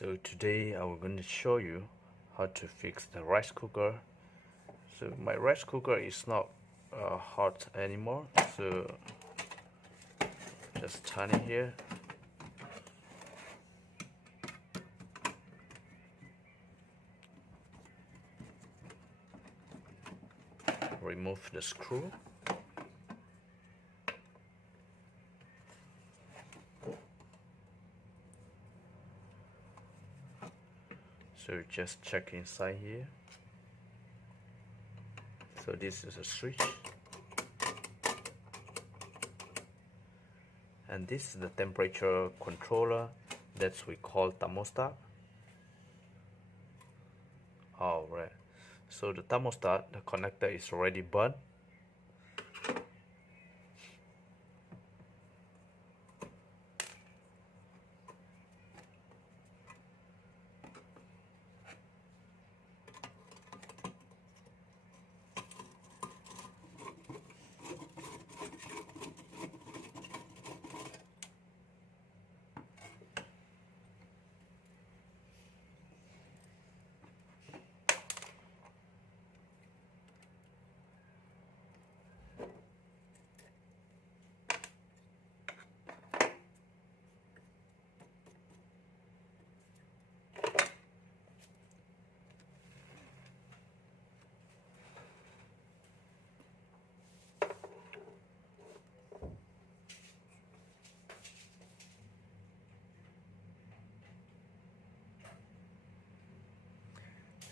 So today I'm going to show you how to fix the rice cooker. So my rice cooker is not hot anymore, so just turn it here. Remove the screw. So just check inside here. So this is a switch, and this is the temperature controller that we call thermostat. Alright, so the thermostat, the connector is already burnt.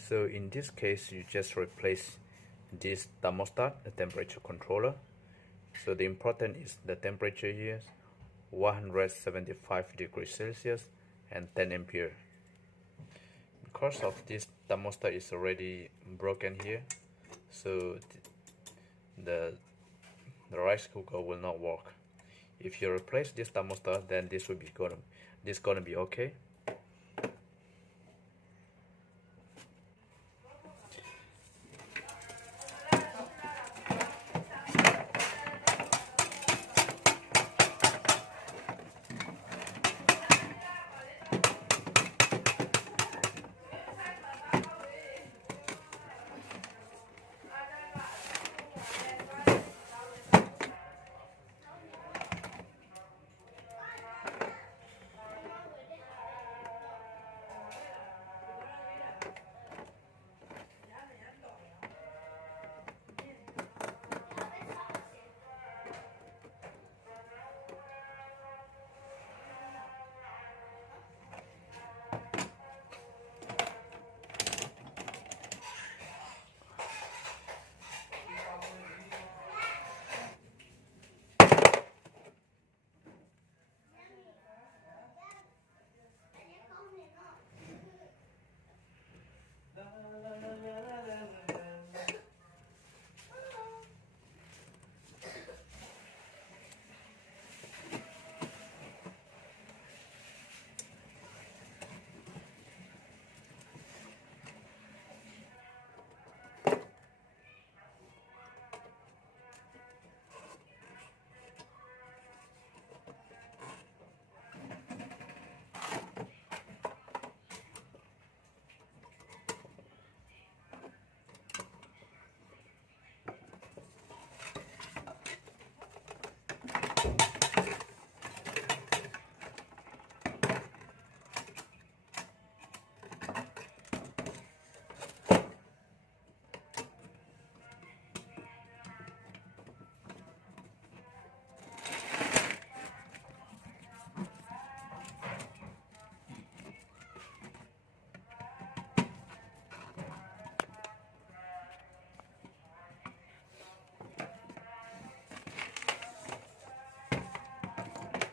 So in this case, you just replace this thermostat, the temperature controller. So the important is the temperature here, 175 degrees Celsius and 10 ampere. Because of this thermostat is already broken here, so the rice cooker will not work. If you replace this thermostat, then this gonna be okay.